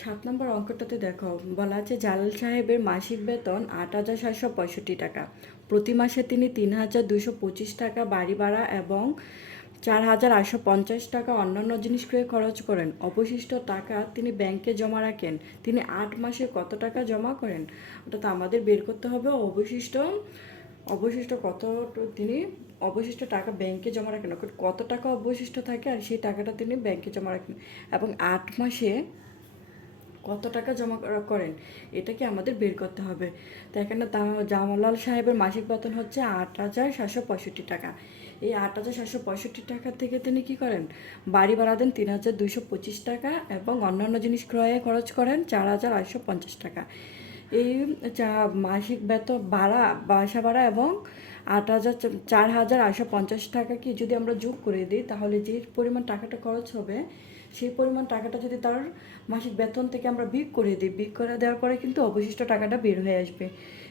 7 নম্বর অঙ্কটাতে দেখো বলা আছে জালাল সাহেবের মাসিক বেতন 8,765 টাকা। প্রতি মাসে তিনি 3,225 টাকা বাড়ি ভাড়া এবং 4,850 টাকা অন্যান্য জিনিস ক্রয়ে খরচ করেন। অবশিষ্ট টাকা তিনি ব্যাংকে জমা রাখেন। তিনি 8 মাসে কত টাকা জমা করেন? অর্থাৎ আমাদের বের করতে হবে অবশিষ্ট অবশিষ্ট কত তিনি অবশিষ্ট টাকা ব্যাংকে জমা রাখেন, কত টাকা অবশিষ্ট থাকে আর সেই টাকাটা তিনি ব্যাংকে জমা রাখেন এবং 8 মাসে কত টাকা জমা করেন, এটাকে আমাদের বের করতে হবে। তো এখানে জামালাল সাহেবের মাসিক বেতন হচ্ছে 8,765 টাকা। এই 8,765 টাকা থেকে তিনি কি করেন? বাড়ি ভাড়া দেন 3,225 টাকা এবং অন্যান্য জিনিস ক্রয়ে খরচ করেন 4,850 টাকা। এই মাসিক বেতন ভাড়া, বাসা ভাড়া এবং 4,850 টাকা কি যদি আমরা যোগ করে দিই, তাহলে যে পরিমাণ টাকাটা খরচ হবে সেই পরিমাণ টাকাটা যদি তার মাসিক বেতন থেকে আমরা বিয়োগ করে দিই, বিয়োগ করে দেওয়ার পরে কিন্তু অবশিষ্ট টাকাটা বের হয়ে আসবে।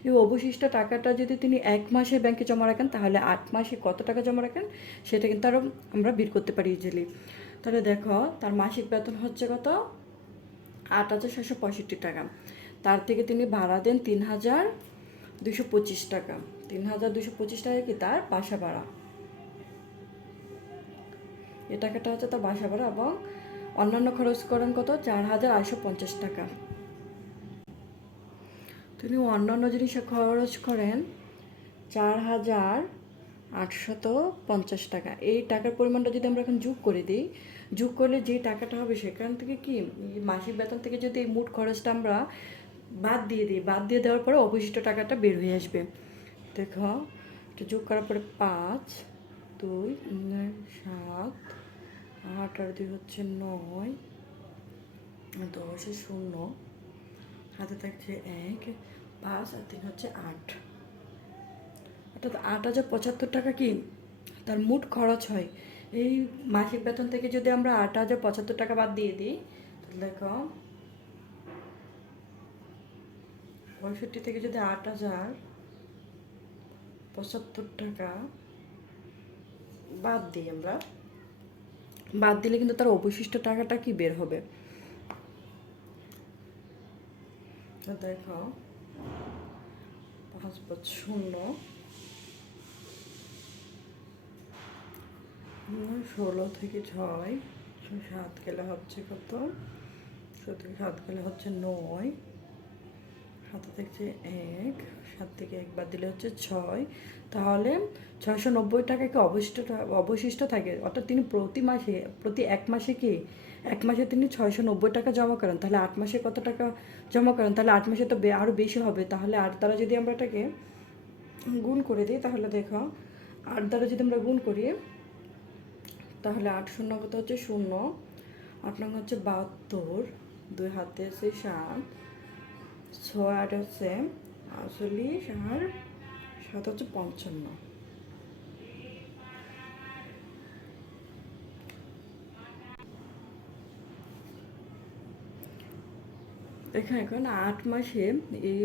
এই অবশিষ্ট টাকাটা যদি তিনি 1 মাসে ব্যাংকে জমা রাখেন, তাহলে 8 মাসে কত টাকা জমা রাখেন সেটা কিন্তু আরও আমরা বের করতে পারি ইজিলি। তাহলে দেখো তার মাসিক বেতন হচ্ছে কত? 8,765 টাকা। তার থেকে তিনি ভাড়া দেন 3,225 টাকা। 3,225 টাকা কি তার বাসা ভাড়া, এ টাকাটা হচ্ছে তার বাসা ভাড়া এবং অন্যান্য খরচ করেন কত? 4,850 টাকা। তিনি অন্যান্য জিনিসে খরচ করেন 4,850 টাকা। এই টাকার পরিমাণটা যদি আমরা এখন যোগ করে দিই, যোগ করলে যে টাকাটা হবে সেখান থেকে কি মাসিক বেতন থেকে যদি এই মোট খরচটা আমরা বাদ দিয়ে দিই, বাদ দিয়ে দেওয়ার পরে অবশিষ্ট টাকাটা বের হয়ে আসবে। দেখো এটা যোগ করার পরে 5, 2, 7, 8 আর 2 হচ্ছে 9, 10 0, হাতে থাকছে 1, 5 আর 3 হচ্ছে 8। অর্থাৎ 8,075 টাকা কি তার মোট খরচ হয়। এই মাসিক বেতন থেকে যদি আমরা 8,075 টাকা বাদ দিয়ে দিই, তাহলে দেখো 65 থেকে যদি 8,075 টাকা বাদ দিই আমরা, বাদ দিলে কিন্তু তার অবশিষ্ট টাকাটা কি বের হবে? দেখো 5, 0, 16 থেকে 6, 7 গেলে হচ্ছে কত? 16 থেকে 7 গেলে হচ্ছে 9, হাতে থাকছে 1, 7 থেকে 1 বাদ দিলে হচ্ছে 6। তাহলে 690 টাকা কি অবশিষ্ট থাকে। অর্থাৎ তিনি প্রতি 1 মাসে কি 1 মাসে তিনি 690 টাকা জমা করেন। তাহলে 8 মাসে কত টাকা জমা করেন? তাহলে 8 মাসে তো আরও বেশি হবে। তাহলে 8 দ্বারা যদি আমরা এটাকে গুণ করে দিই, তাহলে দেখো 8 দ্বারা যদি আমরা গুণ করি, তাহলে 8 শূন্য কত হচ্ছে 0, 8 নং হচ্ছে 72, 2 হাতে আছে 7, 6 8 হচ্ছে 48 আর 7 হচ্ছে 55। দেখেন এখন 8 মাসে এই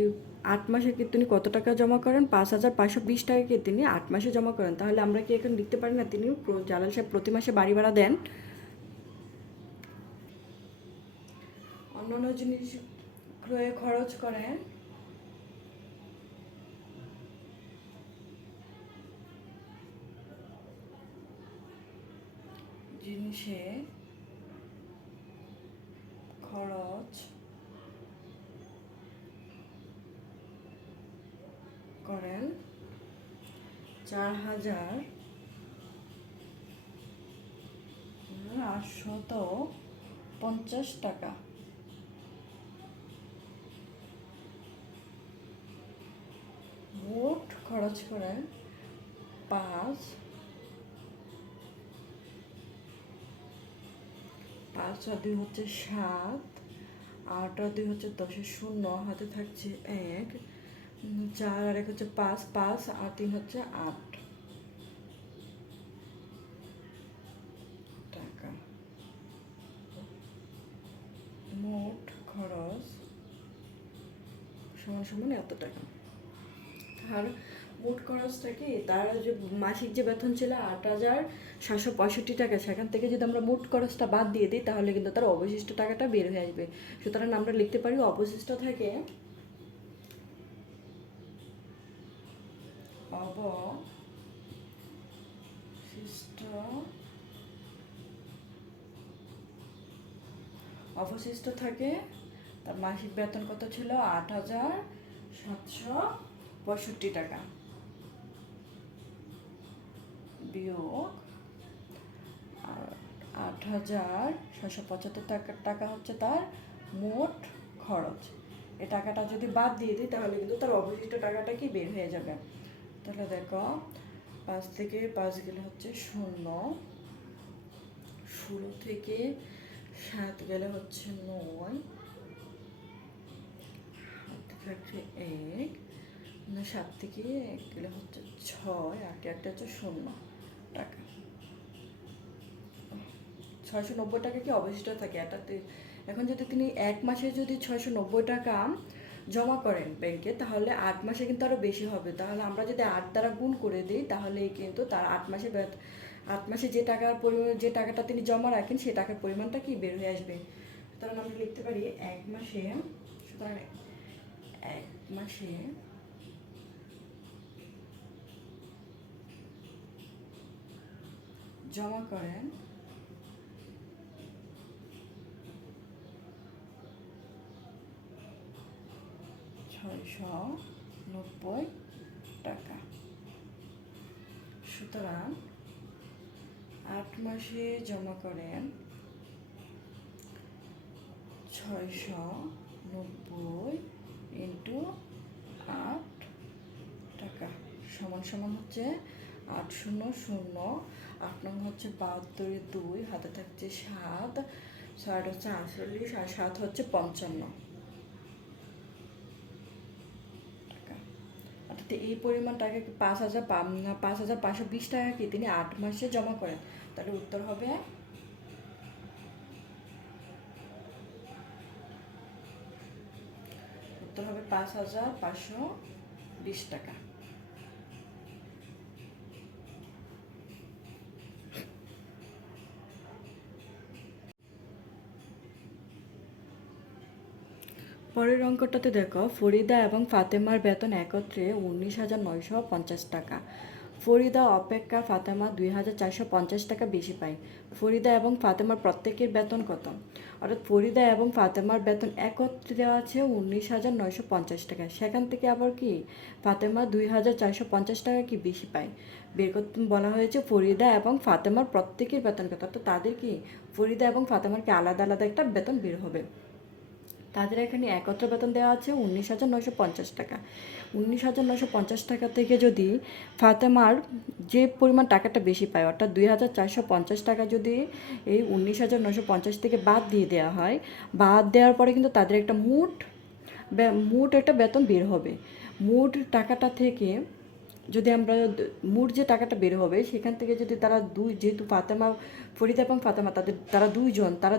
8 মাসে কি তিনি কত টাকা জমা করেন? 5,520 টাকা কি তিনি 8 মাসে জমা করেন। তাহলে আমরা কি এখন লিখতে পারি না তিনি জালাল সাহেব প্রতি মাসে বাড়ি ভাড়া দেন? অন্যান্য জিনিস ক্রয়ে খরচ করেন জিনিসে খরচ করেন 4,850 টাকা। মোট খরচ করেন 5 আর 2 হচ্ছে 7, 8 আর 2 হচ্ছে 10 0, হাতে থাকছে 1, 4 আর 1 হচ্ছে 5, 5 আর 3 হচ্ছে 8 টাকা। মোট খরচ সমান সমান এত টাকা। আর মোট খরচটা কি, তার যে মাসিক যে বেতন ছিল 8,765 টাকা, সেখান থেকে যদি আমরা মোট খরচটা বাদ দিয়ে দিই তাহলে কিন্তু তার অবশিষ্ট টাকাটা বের হয়ে আসবে। সুতরাং আমরা লিখতে পারি অবশিষ্ট থাকে অবশিষ্ট থাকে তার মাসিক বেতন কত ছিল, 8,765 টাকা, বিয়োগ 8,775 টাকা হচ্ছে তার মোট খরচ। এই টাকাটা যদি বাদ দিয়ে দিই তাহলে কিন্তু তার অবশিষ্ট টাকাটা কি বের হয়ে যাবে। তাহলে দেখো 5 থেকে 5 গেলে হচ্ছে 0, 16 থেকে 7 গেলে হচ্ছে 9, থাকছে 1, 7 থেকে 1 গেলে হচ্ছে 6, আর একটা হচ্ছে 0 টাকা। 690 টাকা কি অবশিষ্ট থাকে এটাতে। এখন যদি তিনি এক মাসে যদি 690 টাকা জমা করেন ব্যাংকে, তাহলে 8 মাসে কিন্তু আরও বেশি হবে। তাহলে আমরা যদি 8 দ্বারা গুণ করে দিই তাহলেই কিন্তু তার 8 মাসে যে টাকার পরিমাণ, যে টাকাটা তিনি জমা রাখেন সেই টাকার পরিমাণটা কি বের হয়ে আসবে। সুতরাং আমরা লিখতে পারি 1 মাসে, সুতরাং 1 মাসে জমা করেন 690 টাকা। সুতরাং 8 মাসে জমা করেন 690 ইন্টু 8 টাকা সমান সমান হচ্ছে 800, 8 নং হচ্ছে 72, 2 হাতে থাকছে 7, 6 হচ্ছে 48, আর 7 হচ্ছে 55 টাকা। অর্থাৎ এই পরিমাণ টাকা কি 5,520 টাকা কি তিনি 8 মাসে জমা করেন। তাহলে উত্তর হবে উত্তর হবে 5,520 টাকা। পরের অঙ্কটাতে দেখো, ফরিদা এবং ফাতেমার বেতন একত্রে 19,950 টাকা। ফরিদা অপেক্ষা ফাতেমা 2,450 টাকা বেশি পায়। ফরিদা এবং ফাতেমার প্রত্যেকের বেতন কত? অর্থাৎ ফরিদা এবং ফাতেমার বেতন একত্রে দেওয়া আছে 19,950 টাকা। সেখান থেকে আবার কি ফাতেমা 2,450 টাকা কি বেশি পায় বের করতে বলা হয়েছে। ফরিদা এবং ফাতেমার প্রত্যেকের বেতন কত, অর্থাৎ তাদের কি ফরিদা এবং ফাতেমার কি আলাদা আলাদা একটা বেতন বের হবে। তাদের এখানে একত্র বেতন দেওয়া আছে 19,950 টাকা। 19,950 টাকা থেকে যদি ফাতেমার যে পরিমাণ টাকাটা বেশি পায়, অর্থাৎ 2,450 টাকা যদি এই 19,950 থেকে বাদ দিয়ে দেওয়া হয়, বাদ দেওয়ার পরে কিন্তু তাদের একটা মোট একটা বেতন বের হবে। মোট টাকাটা থেকে যদি আমরা মোট যে টাকাটা বের হবে সেখান থেকে যদি তারা যেহেতু ফরিদা এবং ফাতেমা তারা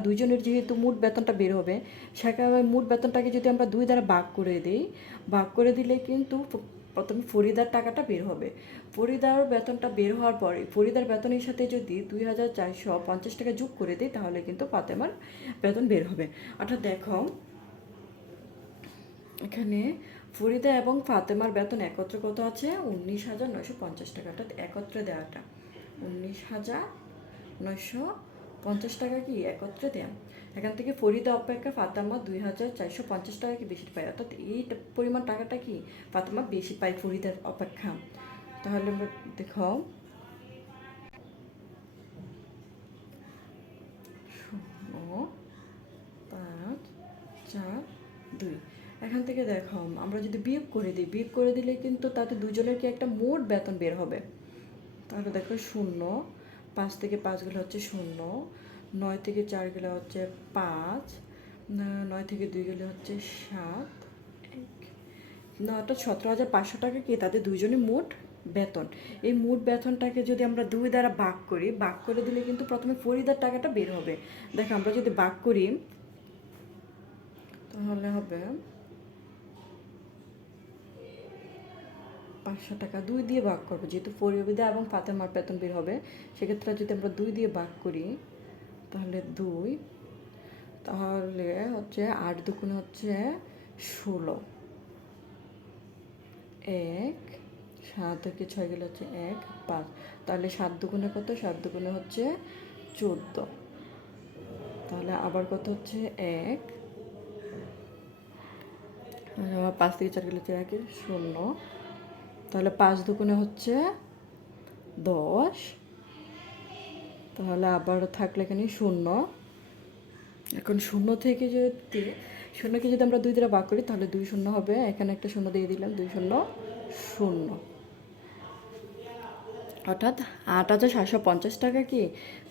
দুইজনের যেহেতু মোট বেতনটা বের হবে, সেখানে মোট বেতনটাকে যদি আমরা 2 দ্বারা ভাগ করে দিই, ভাগ করে দিলে কিন্তু প্রথমে ফরিদার টাকাটা বের হবে। ফরিদার বেতনটা বের হওয়ার পরে ফরিদার বেতনের সাথে যদি 2,450 টাকা যোগ করে দিই তাহলে কিন্তু ফাতেমার বেতন বের হবে। অর্থাৎ দেখো এখানে ফরিদা এবং ফাতেমার বেতন একত্রে কত আছে, 19,950 টাকা। অর্থাৎ একত্রে দেওয়াটা 19,950 টাকা কি একত্রে দেয়া। এখান থেকে ফরিদা অপেক্ষা ফাতেমা 2,450 টাকা কি বেশি পায়, অর্থাৎ এই পরিমাণ টাকাটা কি ফাতেমা বেশি পায় ফরিদার অপেক্ষা। তাহলে আমরা দেখো 0, 5, 4, 2। এখান থেকে দেখো আমরা যদি বিয়োগ করে দিলে কিন্তু তাতে দুজনের কি একটা মোট বেতন বের হবে। তাহলে দেখো 0, 5 থেকে 5 গেলে হচ্ছে 0, 9 থেকে 4 গেলে হচ্ছে 5, 9 থেকে 2 গেলে হচ্ছে 7, 1, 17,500 টাকা কি তাদের দুইজনের মোট বেতন। এই মোট বেতনটাকে যদি আমরা 2 দ্বারা ভাগ করে দিলে কিন্তু প্রথমে ফরিদার টাকাটা বের হবে। দেখো আমরা যদি ভাগ করি তাহলে হবে 500 টাকা 2 দিয়ে ভাগ করবো, যেহেতু ফরিদা এবং ফাতেমার বেতন বের হবে, সেক্ষেত্রে যদি আমরা 2 দিয়ে ভাগ করি তাহলে 2, তাহলে হচ্ছে 8 দুগুণে হচ্ছে 16, 1, 7 থেকে 6 গেলে হচ্ছে 1, 5, তাহলে 7 দুগুণে কত? 7 দুগুণে হচ্ছে 14, তাহলে আবার কত হচ্ছে 1, 5 থেকে 4 গেলে হচ্ছে 1, 0, তাহলে 5 দুগুণে হচ্ছে 10, তাহলে আবার থাকলে এখানে 0। এখন 0 থেকে যদি 0কে যদি আমরা 2 দ্বারা ভাগ করি তাহলে 2 শূন্য হবে, এখানে একটা 0 দিয়ে দিলাম, 2 শূন্য 0, অর্থাৎ 8,750 টাকা কি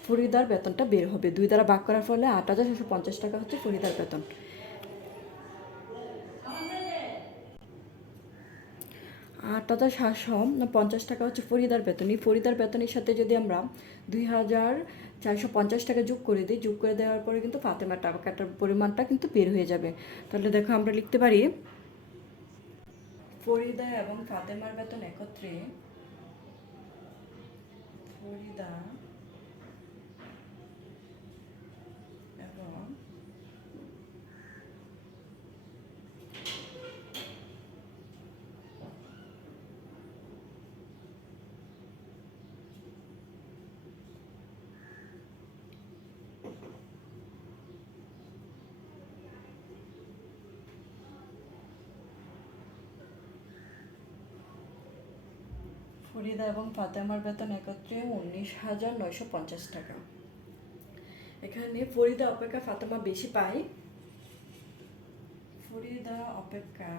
ফরিদার বেতনটা বের হবে। 2 দ্বারা ভাগ করার ফলে 8,750 টাকা হচ্ছে ফরিদার বেতন। 8,750 টাকা হচ্ছে ফরিদার বেতন। এই ফরিদার বেতনের সাথে যদি আমরা 2,450 টাকা যোগ করে দিই, যোগ করে দেওয়ার পরে কিন্তু ফাতেমার টাকাটার পরিমাণটা কিন্তু বের হয়ে যাবে। তাহলে দেখো আমরা লিখতে পারি ফরিদা এবং ফাতেমার বেতন একত্রে, ফরিদা এবং ফরিদা এবং ফাতেমার বেতন একত্রে 19,950 টাকা। এখানে ফরিদা অপেক্ষা ফাতেমা বেশি পায়, ফরিদা অপেক্ষা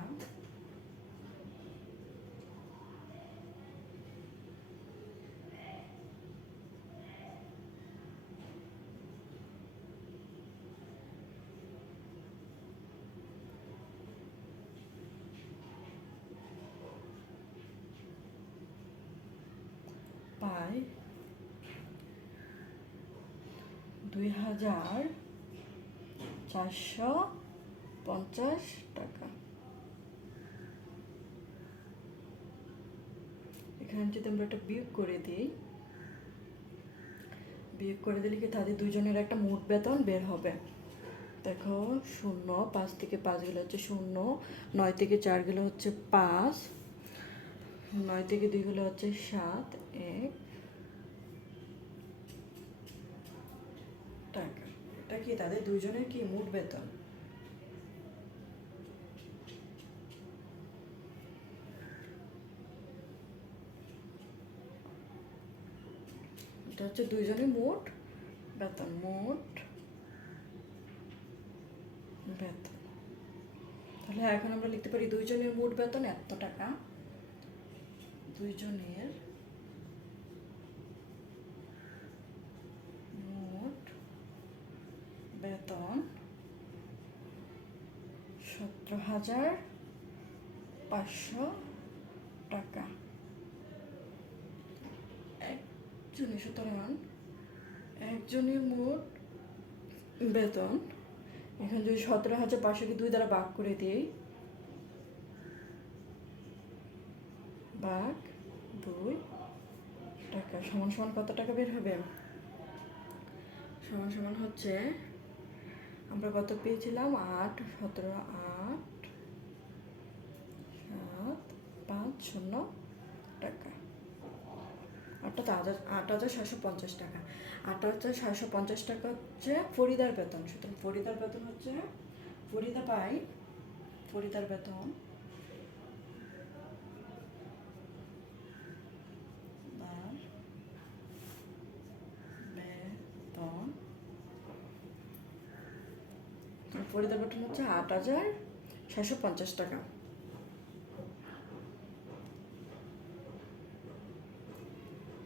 পায় 2,450 টাকা। এখানে যদি আমরা একটা বিয়োগ করে দিই, বিয়োগ করে দিলে কি তাদের দুজনের একটা মোট বেতন বের হবে। দেখো 0, 5 থেকে 5 গেলে হচ্ছে 0, 9 থেকে 4 গেলে হচ্ছে 5, 9 থেকে 2 গেলে হচ্ছে 7, 1 টাকা। এটা কি তাদের দুজনের কি মোট বেতন। এটা হচ্ছে দুইজনের মোট বেতন, মোট বেতন। তাহলে এখন আমরা লিখতে পারি দুইজনের মোট বেতন এত টাকা, দুইজনের মোট বেতন 17,500 টাকা। একজনের, সুতরাং একজনের মোট বেতন, এখানে যদি 17,500কে 2 দ্বারা ভাগ করে দিই, ভাগ 2 টাকা সমান সমান কত টাকা বের হবে? সমান সমান হচ্ছে আমরা কত পেয়েছিলাম? 8, 17, 8, 7, 5, 0 টাকা, অর্থাৎ 8,750 টাকা। 8,750 টাকা হচ্ছে ফরিদার বেতন। সুতরাং ফরিদার বেতন হচ্ছে, ফরিদা পাই, ফরিদার বেতন বেতন, ফরিদার বেতন হচ্ছে 8,750 টাকা।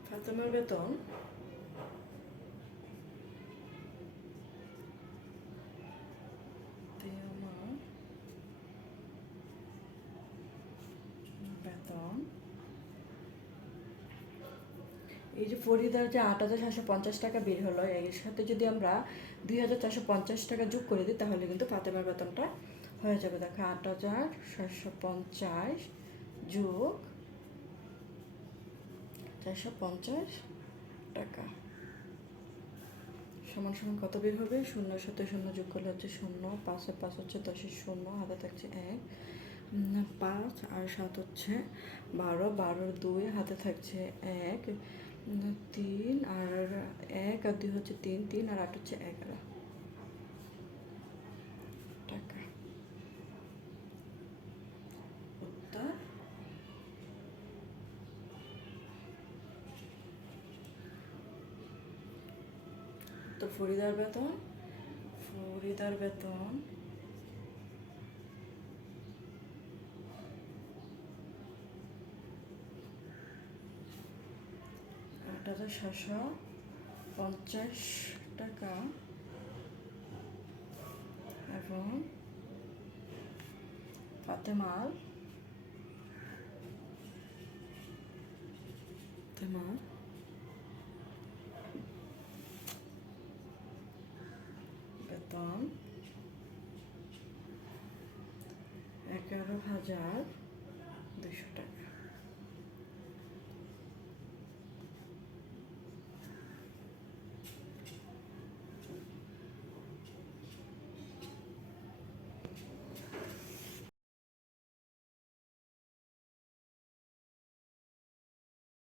ফাতেমার বেতন বেতন, এই যে ফরিদার যে 8,750 টাকা বের হলো, এর সাথে যদি আমরা 2,450 টাকা যোগ করে দিই তাহলে কিন্তু ফাতেমার বেতনটা হয়ে যাবে। দেখো 8,750 যোগ টাকা। সমান সমান কত বের হবে? 0 সাথে 0 যোগ করলে হচ্ছে 0, 5 আর 5 হচ্ছে 10 এর 0, হাতে থাকছে 1, 5 আর 7 হচ্ছে 12, 12 আর 2 হাতে থাকছে 1, 3 আর 1 আর 2 হচ্ছে 3, 3 আর 8 হচ্ছে 11 টাকা। উত্তর তো ফরিদার বেতন 8,750 টাকা এবং ফাতেমার বেতন 11,200 টাকা।